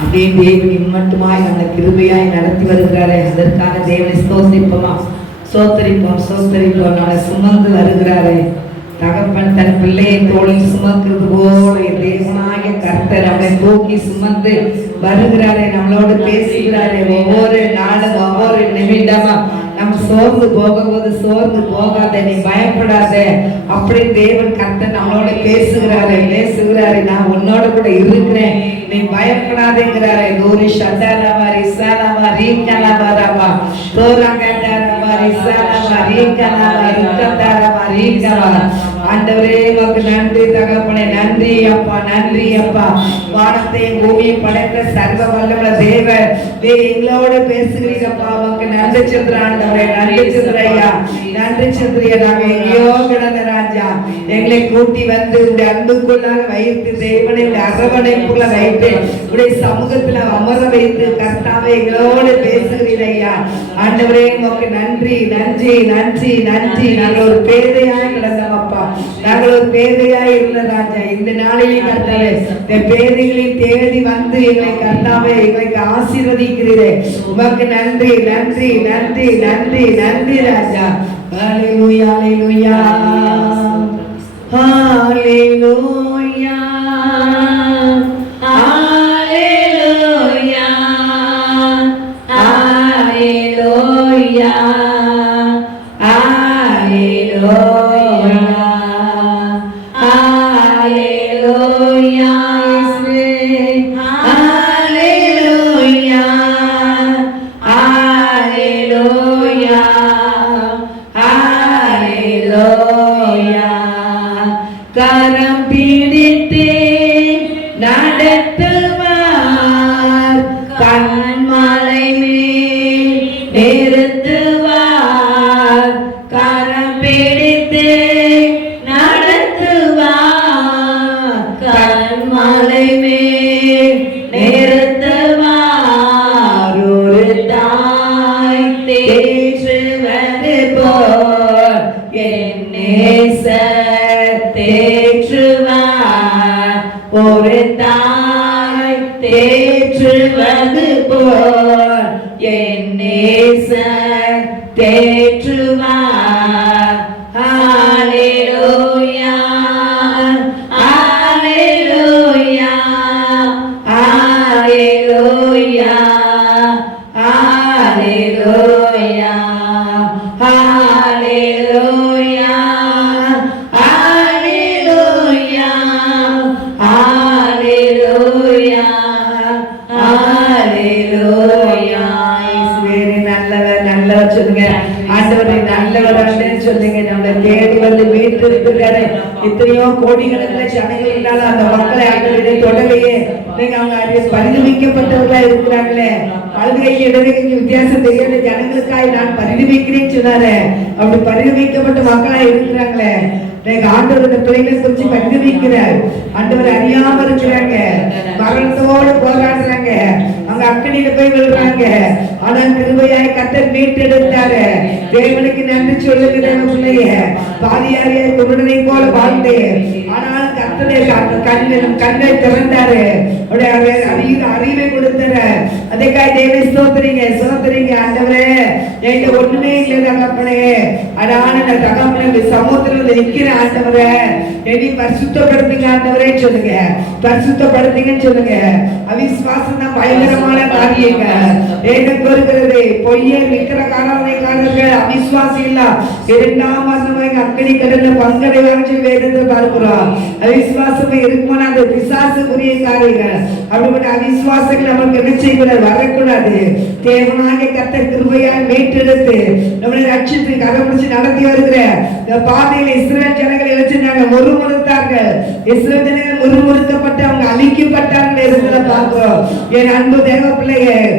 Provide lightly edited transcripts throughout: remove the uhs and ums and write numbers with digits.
அப்படியே தேவன் இம்மட்டுமாய் நம்மை கிருபையாய் நடத்தி வருகிறாரே, அதற்காக தேவனை ஸ்தோத்திரிப்போமா? சோத்தரிப்போம். நம்மை சுமந்து வருகிறாரே. தகப்பன் தன் பிள்ளையை தோளில் சுமக்கிறது போல தேவனாகிய கர்த்தர் நம்மை தூக்கி சுமந்து வருகிறாரே, நம்மளோடு பேசுகிறாரே. ஒவ்வொரு நாளும் ஒவ்வொரு நிமிடமும் நம்ம சோர்ந்து போகும்போது சோர்ந்து போகாத, நீ பயப்படாத, அப்படி தேவன் கர்த்தர் நம்மளோட பேசுகிறாரே. நான் உன்னோட கூட இருக்கிறேன், நீ பயப்படாதேங்கிறாரே. தூரி சதாரவா ரிசாலவா ரீகலவரவா தோரங்கதரவா ரிசாலவா ரீகலவா ரிகதரவா ரீகவா. ஆண்டவரே உமக்கு நன்றி தகப்பனே, நன்றி அப்பா. வானத்தை பூமியை படைத்த சர்வ வல்லமுள்ள தேவன் எங்களோட பேசுகிறீங்கப்பா. உமக்கு நன்றி சொல்றேன் ஆண்டவரே, நன்றி சொல்றையா, நன்றி சொல்றியா. நாங்க எங்கேயோ கிடந்த ராஜா, எங்களை கூட்டி வந்து உடைய அன்புக்குள்ளாக வைத்து தேவனை அரவணைப்புள்ள வைத்து உடைய சமூகத்துல அமர வைத்து கர்த்தாவே எங்களோடு பேசுகிறீரையா. ஆண்டவரே உமக்கு நன்றி. நாங்கள் ஒரு பேதையாய் கிடந்தோம்ப்பா, நாங்கள் ஒரு பேதையாய் இருந்த ராஜா. இந்த நாளிலே கர்த்தாவே இந்த பேதைகளை தேடி வந்து எங்களை கர்த்தாவே எங்களுக்கு ஆசீர்வதிக்கிறீரே, உமக்கு நன்றி ராஜா. ஹல்லேலூயா ஹல்லேலூயா ஹல்லேலூயா ஹல்லேலூயா ஹல்லேலூயா ஹல்லேலூயா கரம் பிடித்து நடத்துவார், கண்மலை மேல் நிறுத்துவார். கரம் பிடித்து நடத்துவார், கண்மலை மேல் நிறுத்துவார். ஒரு தாய் தேற்றுவது போல் என் நேசர் தேற்றுவார். ஒரு தாய் தேற்றுவது போல் என் நேசர் தேற்றுவார். ஹல்லேலூயா ஹல்லேலூயா ஹல்லேலூயா ஹல்லேலூயா ஹல்லேலூயா ஹல்லேலூயா ஹல்லேலூயா ஹல்லேலூயா. இயேசுவே நல்லவர் சொல்லுங்க. ஆண்டவரே நல்லவர் சொல்லுங்க. நம்மளை தேடி வந்து மீட்டு இருக்கிறாரு. எத்தனையோ கோடிக்கணக்கில் ஜனங்கள் இருந்தாலும் அந்த மக்களை ஆண்டவரே தொடலையே. அவங்க பரிதவிக்கப்பட்டவர்களா இருக்கிறாங்களே, அழுகைக்கு இடதுக்கு வித்தியாசம் தெரியாத ஜனங்களுக்காய் நான் பரிதவிக்கிறேன்னு சொன்னாரு. அப்படி பரிதவிக்கப்பட்ட மக்களா இருக்கிறாங்களே, ஆண்டவர் இந்த பிள்ளைகளை குறிச்சு பரிதவிக்கிறார். ஆண்டவர் அறியாம இருக்கிறாங்க, மரணத்தோடு போராடுறாங்க, அவங்க அக்கடியில போய் விழுறாங்க. ஆனால் கிருபையாய் கர்த்தர் மீட்டெடுத்தாரு. தேவனுக்கு நன்றி சொல்லுகிற பிள்ளைய பாதியாரியாய் குருடனை போல வாழ்ந்து, ஆனால் கர்த்தரை கண்ணை திறந்தாரு, அறிவை கொடுத்தாரு. அதுக்காக தேவனை சோதரிங்க. ஆண்டவரே என்கிட்ட ஒண்ணுமே இல்லை தகப்பனே, ஆனாலும் நான் தகப்பன சமூகத்தில் நிற்கிற ஆண்டவரே என்னை பரிசுத்தப்படுத்துங்க ஆண்டவரே சொல்லுங்க. பரிசுத்தப்படுத்துங்கன்னு சொல்லுங்க. அவிசுவாசம் தான் பயங்கரமான காரியங்க. எனக்கு வருகிறது பொய்யை விக்கிரகாரர்கள் அவிசுவாசி இல்ல 2ஆம் வசனம் அக்கடி கடல்ல பங்கடைவாங்க வேதத்தை பார்க்கிறோம். அவிசுவாசம் இருக்குமானா அது பிசாசுக்குரிய காரியங்கள். அப்படிப்பட்ட அவிசுவாசங்கள் நமக்கு என்ன செய்யக்கூடாது, வரக்கூடாது. தேவனாக கர்த்தர் கிருபையாய் மீட்டெடுத்து நம்மளை ரட்சித்து கரப்பிடிச்சு நடத்தி வருகிற பாதையில் இஸ்ரவேல் ஜனங்களை வச்சிருந்தாங்க, முறுமுறுத்தார்கள். இஸ்ரவேல் ஜனங்கள் முறுமுறுக்கப்பட்டு அவங்க அழிக்கப்பட்டார்கள் இடத்துல பார்க்கிறோம். என் அன்பு தேவ பிள்ளைகள்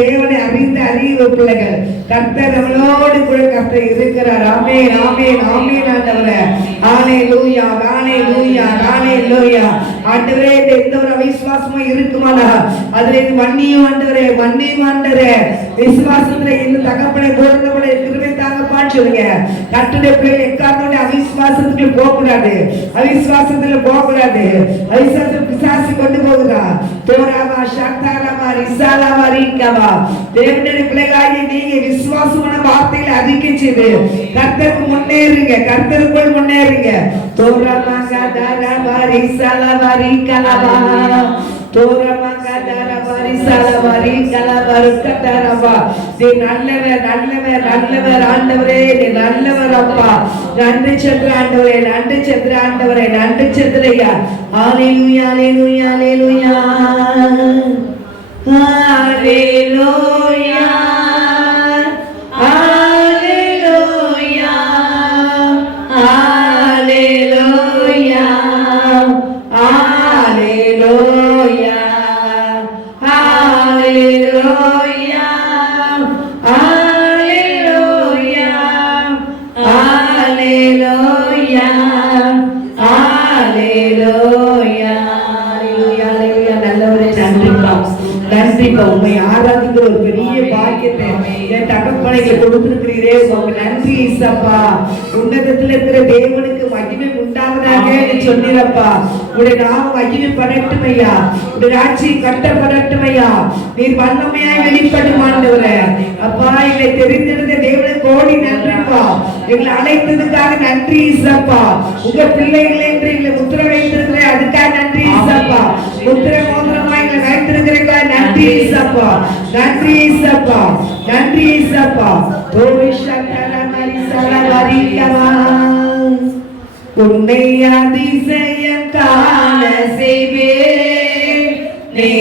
தேவனை அறிந்த அறிவு பிள்ளைகள், கர்த்தர் நம்மளோடு கூட கர்த்தர் இருக்கிறார். ஆமென் ஆமென் ஆமென் ஆண்டவரே. ஹல்லேலூயா ஹல்லேலூயா ஹல்லேலூயா. ஆண்டவரே எந்த ஒரு அவிசுவாசமும் இருக்குமானா அதுல மன்னியும் ஆண்டவரே, மன்னியும் ஆண்டவரே. விசுவாசத்துல இந்த தகப்பனை போறதோட கிருபை தாங்கப்பான்னு சொல்லுங்க. கர்த்தருடைய பிள்ளைகள் எக்காரணம் அவிசுவாசத்துக்கு போக கூடாது, அவிசுவாசத்துல போக கூடாது. அவிசுவாசம் பிசாசு கொண்டு போகுதா, தோராமா சக்தாராமா ரிசாலாமா ரீகவா. தேவனுடைய பிள்ளைகளாகிய நீங்க விசுவாசமான வார்த்தைகளை அதிகரிச்சது. கர்த்தருக்கு முன்னேறுங்க, கர்த்தருக்குள் முன்னேறுங்க. தோராமா கதாராமா ரிசாலாமா ரீகலவா. தோராமா கதாராமா ரிசாலாமா ரீகலவா ருக்கதாராமா. நீ நல்லவர், நல்லவர், நல்லவர் ஆண்டவரே, நீ நல்லவர் அப்பா. நன்றி செலுத்துற ஆண்டவரே, நன்றி செலுத்துற ஆண்டவரே, நன்றி செலுத்துறையா. ஹalleluya, ஹalleluya, ஹalleluya. Hallelujah, hallelujah, hallelujah, hallelujah, hallelujah, hallelujah, hallelujah, hallelujah. நல்லவரே நன்றிப்பா, நன்றிப்பா. உண்மை ஆராதிக்கிற ஒரு பெரிய பாக்கியத்தை என் தகப்பனைக்கு கொடுத்திருக்கிறீரே, உங்களுக்கு நன்றி ஈசப்பா. உன்னதத்தில் இருக்கிற தேவனுக்கு மகிமை உண்டாவதாக சொன்னீரப்பா. உடைய நாமம் மகிமை படட்டும் ஐயா, உடைய ராட்சியம் கட்டப்படட்டும் ஐயா. நீர் வல்லமையாய் வெளிப்படும் ஆண்டவரே அப்பா. எங்களை தெரிந்திருந்த தேவனுக்கு கோடி நன்றிப்பா. எங்களை அழைத்ததுக்காக நன்றி ஈசப்பா. உங்க பிள்ளைகளை என்று எங்களை முத்திர வைத்திருக்கிற அதுக்காக நன்றி ஈசப்பா. முத்திர மோதிரமா எங்களை வைத்திருக்கிறீங்க, நன்றி ஈசப்பா, நன்றி ஈசப்பா, நன்றி ஈசப்பா. உன்னை அதிசயம் காண செய்வேன், நீ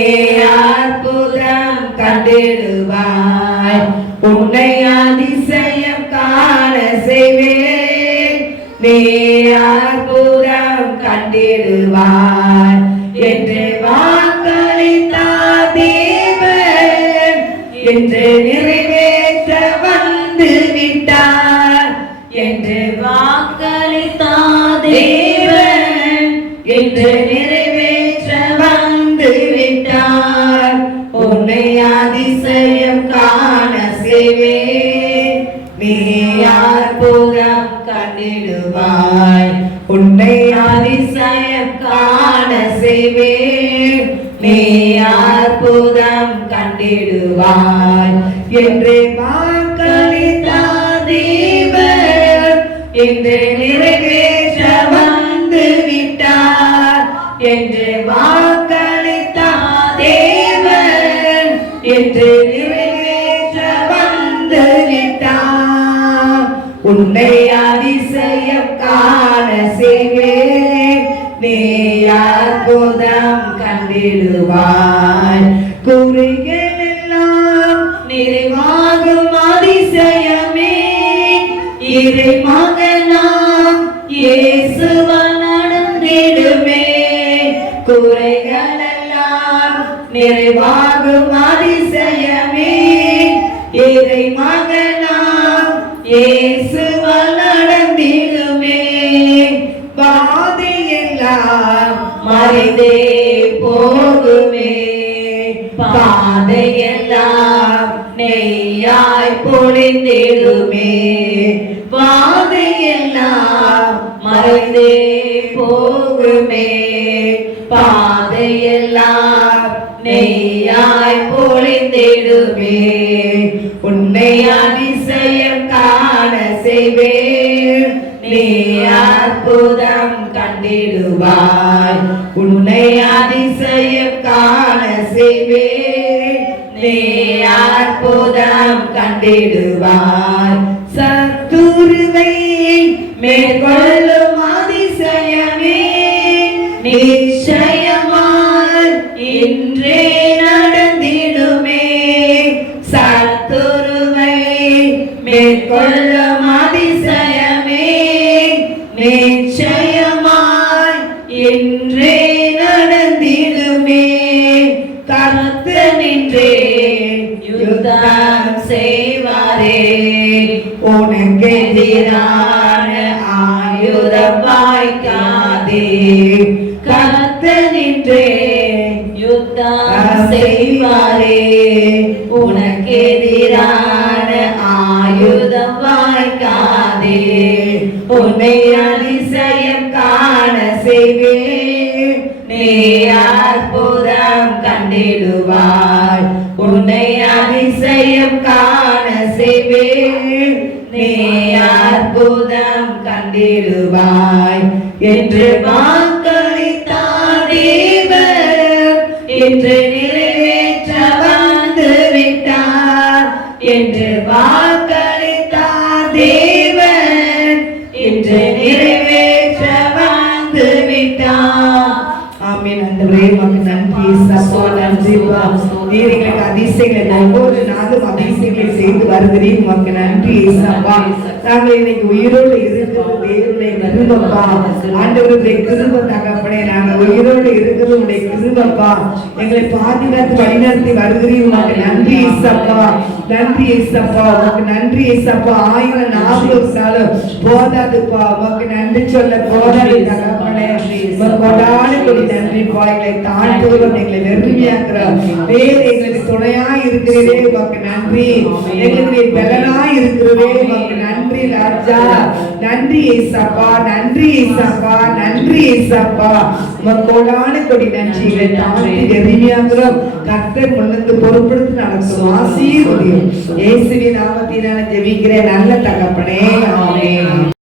அற்புதம் கண்டிடுவாய். உன்னை அதிசயம் காண செய்வேன், நீ அற்புதம் கண்டிடுவாய் என்று வாக்களித்தார் தேவன், என்று நிறைவேற்ற வந்து விட்டார். என்று வாக்களித்தார் தேவன், என்று நிறைவேற்ற வந்து விட்டார். உன்னை அதிசயம் காண செய்வேன், நீ அற்புதம் கண்டிடுவாய். உன்னை அதிசயம் காண செய்வேன், நீ அற்புதம் கண்டிடுவாய். என்று வாக்களித்தார் தேவன், என்று நிறைவேற்ற வந்து விட்டார். என்று வாக்களித்தார் தேவன், என்று நிறைவேற்ற வந்து விட்டார். உன்னை அதிசயம் காண செய்வேன், நீ அற்புதம் கண்டிடுவாய். குறிகள் எல்லாம் நிறைவாகும் அதிசயமே, இறை மகனாம் இயேசுவா நடந்திடுமே. குறைகள் எல்லாம் நிறைவாகும் அதிசயமே, இறை மகனாம் இயேசுவா நடந்திடுமே. பாதையெல்லாம் மறைந்தே போகுமே, பாதையெல்லாம் நெய்யாய் பொழிந்திடுமே. பாதையெல்லாம் மறைந்தே போகுமே, பாதையெல்லாம் நெய்யாய் பொழிந்திடுமே. உன்னை அதிசயம் காண செய்வேன், நீ அற்புதம் கண்டிடுவாய். உன்னை அதிசயம் காண செய்வேன், நீ அற்புதம் கண்டிடுவாய். சத்துருவை மேற்கொள்ளும் அதிசயமே, நிச்சயமாய் இன்றே நடந்திடுமே. சத்துருவை மேற்கொள்ளும் அதிசயமே, நிச்சயமாய் இன்றே நடந்திடுமே. கர்த்தர் நின்றே யுத்தம் செய்வாரே, உனக்கு எதிரான ஆயுதம் வாய்க்காதே. கர்த்தர் நின்றே யுத்தம் செய்வாரே, உனக்கு எதிரான ஆயுதம் வாய்க்காதே. உன்னை அதிசயம் காண செய்வேன், நீ அற்புதம் கண்டிடுவாய். கண்டிடுவாய். உன்னை அதிசயம் காண செய்வேன், நீ அற்புதம் கண்டிடுவாய் என்று வாக்களித்தார் தேவன், என்று நிறைவேற்ற வந்து விட்டார். என்று வாக்களித்தார் தேவன், என்று நிறைவேற்ற வந்து விட்டார். ஆமென். ஆண்டவரே உமக்கு நன்றி இயேசப்பா, நன்றிப்பா. நீர் எங்களுக்கு அதிசயங்களை ஒவ்வொரு நாளும் அதிசயங்களை செய்து வருகிறீர். உமக்கு நன்றி இயேசப்பா. நாங்கள் இன்னைக்கு உயிரோடு இருக்கிறது தேவனுடைய கிருபைப்பா. ஆண்டவருடைய கிருபை தகப்பனே, நாங்கள் உயிரோடு இருக்கிறது உடைய கிருபைப்பா. எங்களை பாதுகாத்து வழிநடத்தி வருகிறீர். உமக்கு நன்றி இயேசப்பா, நன்றி இயேசப்பா, உமக்கு நன்றி இயேசப்பா. 1000 நாள் இருந்தாலும் போதாதுப்பா. உமக்கு நன்றி சொல்ல போதாது தகப்பனே. கொடாடு கொடி நன்றி பாய்களை தாழ்த்துகிறோம், எங்களை வெறுமையாக்குறோம். வேறு எங்களுக்கு துணையா இருக்கிறதே உமக்கு நன்றி. எங்களுக்கு பலனா இருக்கிறதே உமக்கு நன்றி ராஜா. நன்றி ஏசப்பா, நன்றி ஏசப்பா, நன்றி ஏசப்பா. கொடாடு கொடி நன்றிகளை தாழ்த்தி வெறுமையாக்குறோம். கர்த்தர் முன்னிருந்து பொறுப்படுத்தி நடக்கும் ஆசீர்வதியும். இயேசுவின் நாமத்தினால ஜெபிக்கிறேன் நல்ல தகப்பனே, ஆமென்.